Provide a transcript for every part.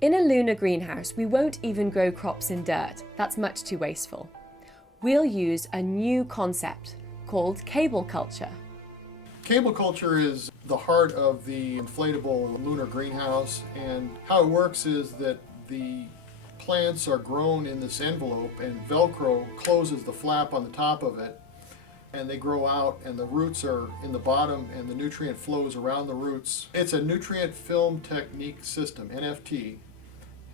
In a lunar greenhouse, we won't even grow crops in dirt. That's much too wasteful. We'll use a new concept called cable culture. Cable culture is the heart of the inflatable lunar greenhouse, and how it works is that the plants are grown in this envelope and Velcro closes the flap on the top of it, and they grow out, and the roots are in the bottom and the nutrient flows around the roots. It's a nutrient film technique system, NFT,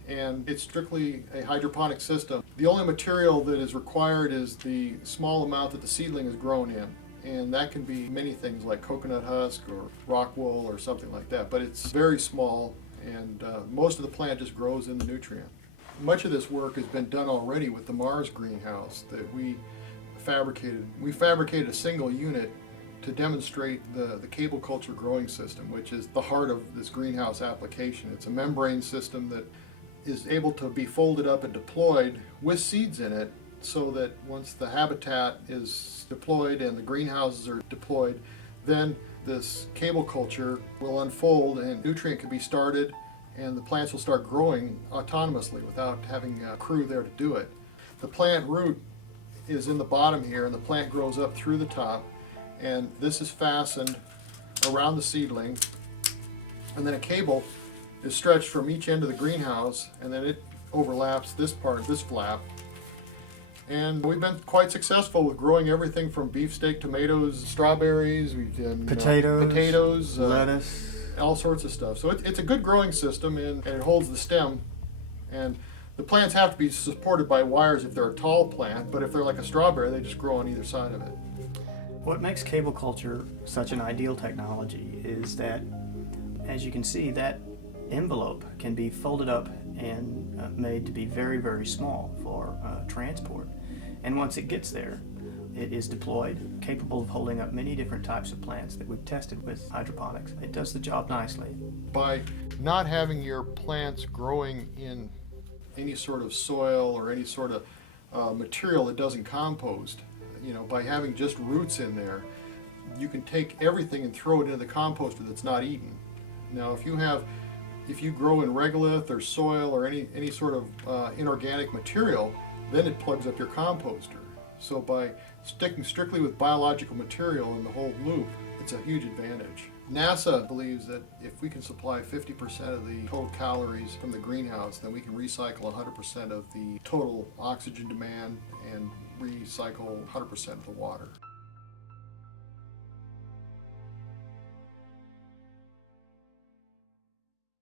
and it's strictly a hydroponic system. The only material that is required is the small amount that the seedling is grown in, and that can be many things like coconut husk or rock wool or something like that, but it's very small, and most of the plant just grows in the nutrient. Much of this work has been done already with the Mars greenhouse that we fabricated. We fabricated a single unit to demonstrate the cable culture growing system, which is the heart of this greenhouse application. It's a membrane system that is able to be folded up and deployed with seeds in it, so that once the habitat is deployed and the greenhouses are deployed, then this cable culture will unfold and nutrient can be started and the plants will start growing autonomously without having a crew there to do it. The plant root is in the bottom here, and the plant grows up through the top, and this is fastened around the seedling, and then a cable is stretched from each end of the greenhouse, and then it overlaps this part, this flap. And we've been quite successful with growing everything from beefsteak, tomatoes, strawberries, we've done potatoes, lettuce, all sorts of stuff. So it's a good growing system, and it holds the stem. And the plants have to be supported by wires if they're a tall plant, but if they're like a strawberry, they just grow on either side of it. What makes cable culture such an ideal technology is that, as you can see, that envelope can be folded up and made to be very, very small for transport. And once it gets there, it is deployed, capable of holding up many different types of plants that we've tested with hydroponics. It does the job nicely. By not having your plants growing in any sort of soil or any sort of material that doesn't compost, by having just roots in there, you can take everything and throw it into the composter that's not eaten. Now, if you grow in regolith or soil or any sort of inorganic material, then it plugs up your composter. So by sticking strictly with biological material in the whole loop, it's a huge advantage. NASA believes that if we can supply 50% of the total calories from the greenhouse, then we can recycle 100% of the total oxygen demand and recycle 100% of the water.